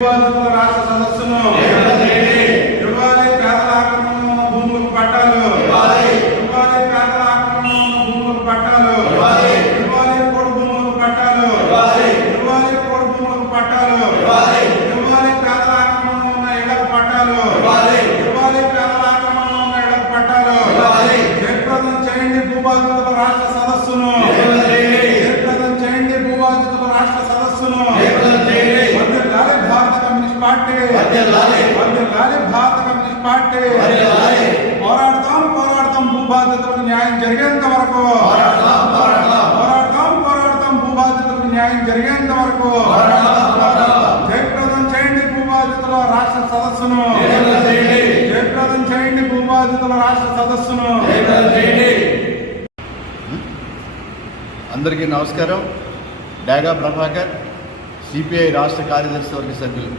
రాష్ట్ర సదస్సును ఇవ్వాలి పేదల ఆక్రమణ భూములకు పట్టాలు. ఇవ్వాలి పేదల ఆక్రమణ భూములకు పట్టాలు. ఇవ్వాలి కోడి భూములకు పట్టాలు. ఇవ్వాలి కోడి భూములకు పట్టాలు. ఇవ్వాలి పేదల ఆక్రమణ ఉన్న ఇళ్ళకు పట్టాలు. ఇవ్వాలి పేదల ఆక్రమణ ఉన్న ఇళ్ళకు పట్టాలు. చేయండి రాష్ట్ర సదస్సును జయప్రదం చేయండి భూబాధితుల రాష్ట్ర సదస్సును వర్ధిల్లాలి భారత కమ్యూనిస్ట్ పార్టీ వర్ధిల్లాలి భారత కమ్యూనిస్ట్ పార్టీ పోరాడతాం పోరాడతాం భూబాధితులకు న్యాయం జరిగేంత వరకు. పోరాడతాం పోరాడతాం. భూబాధితులకు న్యాయం జరిగేంత వరకు. జయప్రదం చేయండి భూబాధితుల రాష్ట్ర సదస్సును. జయప్రదం చేయండి భూబాధితుల రాష్ట్ర సదస్సును. అందరికీ నమస్కారం. డాగా ప్రభాకర్ సిపిఐ రాష్ట్ర కార్యదర్శి వర్గ సభ్యులు.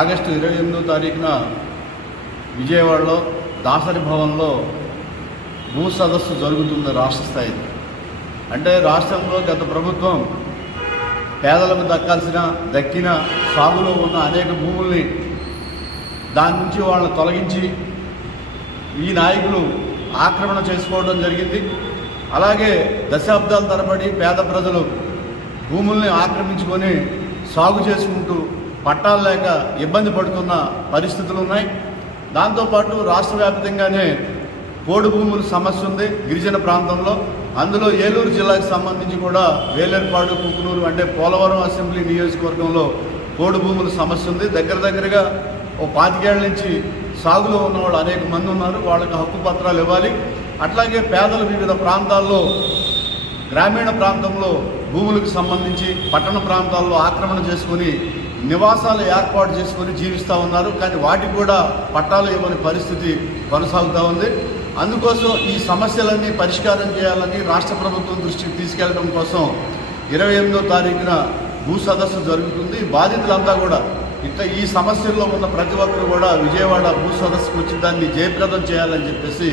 ఆగస్టు ఇరవై ఎనిమిదో తారీఖున విజయవాడలో దాసరి భవన్లో భూ సదస్సు జరుగుతుంది రాష్ట్ర స్థాయిలో అంటే రాష్ట్రంలో గత ప్రభుత్వం పేదలకు దక్కాల్సిన దక్కిన సాగులో ఉన్న అనేక భూముల్ని దాని నుంచి వాళ్ళని తొలగించి ఈ నాయకులు ఆక్రమణ చేసుకోవడం జరిగింది. అలాగే దశాబ్దాల తరబడి పేద ప్రజలు భూముల్ని ఆక్రమించుకొని సాగు చేసుకుంటూ పట్టాలు లేక ఇబ్బంది పడుతున్న పరిస్థితులు ఉన్నాయి. దాంతోపాటు రాష్ట్ర వ్యాప్తంగానే పోడు భూముల సమస్య ఉంది గిరిజన ప్రాంతంలో. అందులో ఏలూరు జిల్లాకు సంబంధించి కూడా వేలేరుపాడు కుకునూరు అంటే పోలవరం అసెంబ్లీ నియోజకవర్గంలో పోడు భూముల సమస్య ఉంది. దగ్గర దగ్గరగా ఓ పాతికేళ్ళ నుంచి సాగులో ఉన్న వాళ్ళు అనేక మంది ఉన్నారు. వాళ్ళకి హక్కు పత్రాలు ఇవ్వాలి. అట్లాగే పేదలు వివిధ ప్రాంతాల్లో గ్రామీణ ప్రాంతంలో భూములకు సంబంధించి పట్టణ ప్రాంతాల్లో ఆక్రమణ చేసుకొని నివాసాలు ఏర్పాటు చేసుకొని జీవిస్తూ ఉన్నారు. కానీ వాటికి కూడా పట్టాలు ఇవ్వని పరిస్థితి కొనసాగుతూ ఉంది. అందుకోసం ఈ సమస్యలన్నీ పరిష్కారం చేయాలని రాష్ట్ర ప్రభుత్వం దృష్టికి తీసుకెళ్ళడం కోసం ఇరవై ఎనిమిదో తారీఖున భూ సదస్సు జరుగుతుంది. బాధితులంతా కూడా ఇట్లా ఈ సమస్యల్లో ఉన్న ప్రతి ఒక్కరు కూడా విజయవాడ భూ సదస్సుకు వచ్చి దాన్ని జయప్రదం చేయాలని చెప్పేసి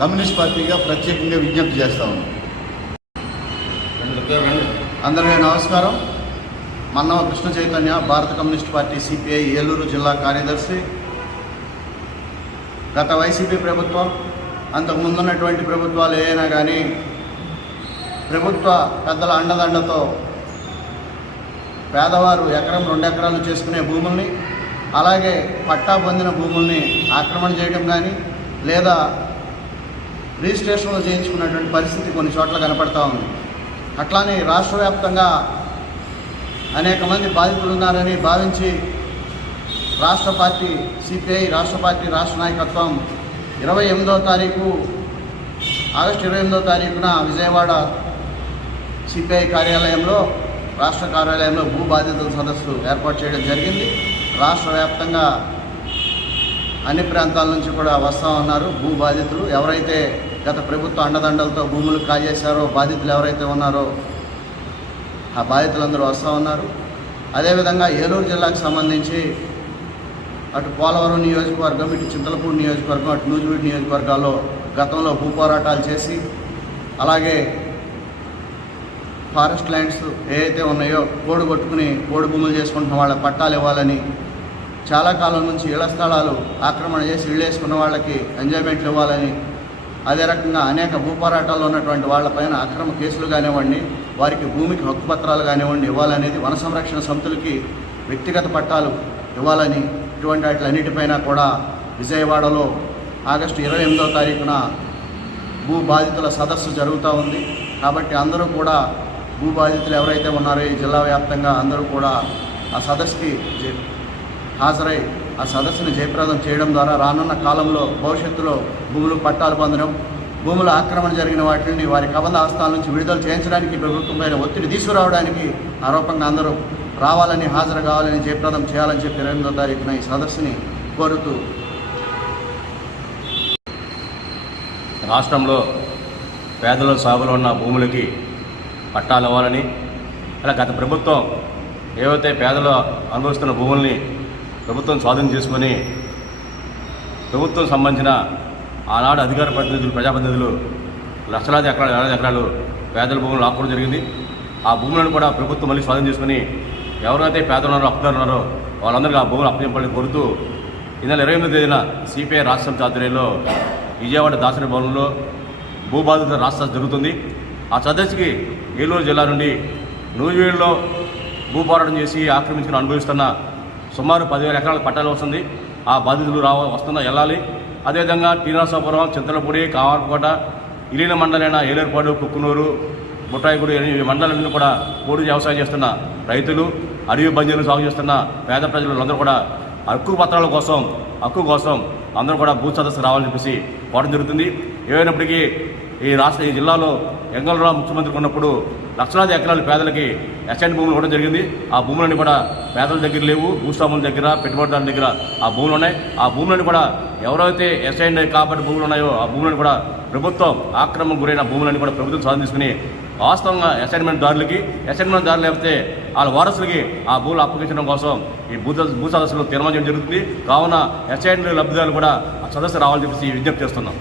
కమ్యూనిస్ట్ పార్టీగా ప్రత్యేకంగా విజ్ఞప్తి చేస్తా ఉన్నాం. అందరికీ నమస్కారం. మన్నవ కృష్ణ చైతన్య భారత కమ్యూనిస్ట్ పార్టీ సిపిఐ ఏలూరు జిల్లా కార్యదర్శి. గత వైసీపీ ప్రభుత్వం అంతకు ముందున్నటువంటి ప్రభుత్వాలు ఏవైనా కానీ ప్రభుత్వ పెద్దల అండదండతో పేదవారు ఎకరం రెండు ఎకరాలు చేసుకునే భూముల్ని అలాగే పట్టా పొందిన భూముల్ని ఆక్రమణ చేయడం కానీ లేదా రిజిస్ట్రేషన్లు చేయించుకున్నటువంటి పరిస్థితి కొన్ని చోట్ల కనపడతా ఉంది. అట్లానే రాష్ట్ర వ్యాప్తంగా అనేక మంది బాధితులు ఉన్నారని భావించి రాష్ట్ర పార్టీ సిపిఐ రాష్ట్ర పార్టీ రాష్ట్ర నాయకత్వం ఇరవై ఎనిమిదో తారీఖు ఆగస్టు ఇరవై ఎనిమిదో తారీఖున విజయవాడ సిపిఐ కార్యాలయంలో రాష్ట్ర కార్యాలయంలో భూ బాధితుల సదస్సు ఏర్పాటు చేయడం జరిగింది. రాష్ట్ర వ్యాప్తంగా అన్ని ప్రాంతాల నుంచి కూడా వస్తూ ఉన్నారు భూ బాధితులు. ఎవరైతే గత ప్రభుత్వ అండదండలతో భూములు కాజేశారో బాధితులు ఎవరైతే ఉన్నారో ఆ బాధితులందరూ వస్తూ ఉన్నారు. అదేవిధంగా ఏలూరు జిల్లాకు సంబంధించి అటు పోలవరం నియోజకవర్గం ఇటు చింతలపూడి నియోజకవర్గం అటు నూజివీడు నియోజకవర్గాల్లో గతంలో భూపోరాటాలు చేసి అలాగే ఫారెస్ట్ ల్యాండ్స్ ఏవైతే ఉన్నాయో కోడు కొట్టుకుని కోడి భూములు చేసుకుంటున్న వాళ్ళ పట్టాలు ఇవ్వాలని చాలా కాలం నుంచి ఇళ్ళ స్థలాలు ఆక్రమణ చేసి ఇళ్ళు వేసుకున్న వాళ్ళకి ఎంజాయ్మెంట్లు ఇవ్వాలని అదే రకంగా అనేక భూపోరాటాలు ఉన్నటువంటి వాళ్ళపైన అక్రమ కేసులు కానివ్వండి వారికి భూమికి హక్కు పత్రాలు కానివ్వండి ఇవ్వాలనేది వన సంరక్షణ సమితులకి వ్యక్తిగత పట్టాలు ఇవ్వాలని ఇటువంటి వాటిలన్నిటిపైన కూడా విజయవాడలో ఆగస్టు ఇరవై ఎనిమిదో తారీఖున భూ బాధితుల సదస్సు జరుగుతూ ఉంది. కాబట్టి అందరూ కూడా భూ బాధితులు ఎవరైతే ఉన్నారో ఈ జిల్లా వ్యాప్తంగా అందరూ కూడా ఆ సదస్సుకి హాజరై ఆ సదస్సును జయప్రదం చేయడం ద్వారా రానున్న కాలంలో భవిష్యత్తులో భూములు పట్టాలు పొందడం భూముల ఆక్రమణ జరిగిన వాటిని వారి కబంధ ఆస్థాల నుంచి విడుదల చేయించడానికి ప్రభుత్వం పైన ఒత్తిడి తీసుకురావడానికి ఆరోపంగా అందరూ రావాలని హాజరు కావాలని జయప్రదం చేయాలని చెప్పి ఇరవై ఎనిమిదో తారీఖున ఈ సదస్సుని కోరుతూ రాష్ట్రంలో పేదల సాగులో ఉన్న భూములకి పట్టాలు ఇవ్వాలని అలా గత ప్రభుత్వం ఏవైతే పేదలు అనుభవిస్తున్న భూముల్ని ప్రభుత్వం స్వాధీనం చేసుకొని ప్రభుత్వం సంబంధించిన ఆనాడు అధికార ప్రతినిధులు ప్రజాప్రతినిధులు లక్షలాది ఎకరాలు వేలాది ఎకరాలు పేదల భూములు లాక్కోవడం జరిగింది. ఆ భూములను కూడా ప్రభుత్వం మళ్ళీ స్వాధీనం చేసుకొని ఎవరైతే పేదలున్నారో ఉన్నారో ఉన్నారో వాళ్ళందరికీ ఆ భూములు అప్పచెప్పాలని కోరుతూ ఈ నెల ఇరవై ఎనిమిది తేదీన సిపిఐ రాష్ట్రం సమితి ఆధ్వర్యంలో విజయవాడ దాసరి భవనంలో భూబాధిత రాష్ట్ర జరుగుతుంది. ఆ సదస్సుకి ఏలూరు జిల్లా నుండి నూజివేడులో భూపోరాటం చేసి ఆక్రమించుకుని అనుభవిస్తున్న సుమారు పదివేల ఎకరాల పట్టాలు వస్తుంది. ఆ బాధితులు రావ వస్తున్న వెళ్ళాలి అదేవిధంగా టీనరసాపురం చింతలపూడి కావాలకోట ఇలీన మండలైన ఏలేరుపాడు కుక్కునూరు బుట్టాయిగూడి ఈ మండలాలన్నీ కూడా పోటీ వ్యవసాయం చేస్తున్న రైతులు అడవి బంజీలు సాగు చేస్తున్న పేద ప్రజలు అందరూ కూడా హక్కు పత్రాల కోసం హక్కు కోసం అందరూ కూడా భూ సదస్సు రావాలని చెప్పేసి కోరడం జరుగుతుంది. ఏమైనప్పటికీ ఈ రాష్ట్ర ఈ జిల్లాలో ఎంగళరావు ముఖ్యమంత్రి ఉన్నప్పుడు లక్షలాది ఎకరాల పేదలకి ఎస్ఎన్ భూములు ఇవ్వడం జరిగింది. ఆ భూములన్నీ కూడా పేదల దగ్గర లేవు భూస్వాముల దగ్గర పెట్టుబడిదారుల దగ్గర ఆ భూములు ఉన్నాయి. ఆ భూములను కూడా ఎవరైతే ఎస్ఐన్ కాబట్టి భూములు ఉన్నాయో ఆ భూములను కూడా ప్రభుత్వం ఆక్రమణకు గురైన భూములను కూడా ప్రభుత్వం సాధన తీసుకుని వాస్తవంగా అసైన్మెంట్ దారులకి అసైన్మెంట్ దారులు లేకపోతే వాళ్ళ వారసులకి ఆ భూములు అప్పగించడం కోసం ఈ భూ భూ సదస్సులో తీర్మానం చేయడం జరుగుతుంది. కావున అసైన్మెంట్ లబ్ధిదారులు కూడా ఆ సదస్సు రావాలని చెప్పేసి విజ్ఞప్తి చేస్తున్నాం.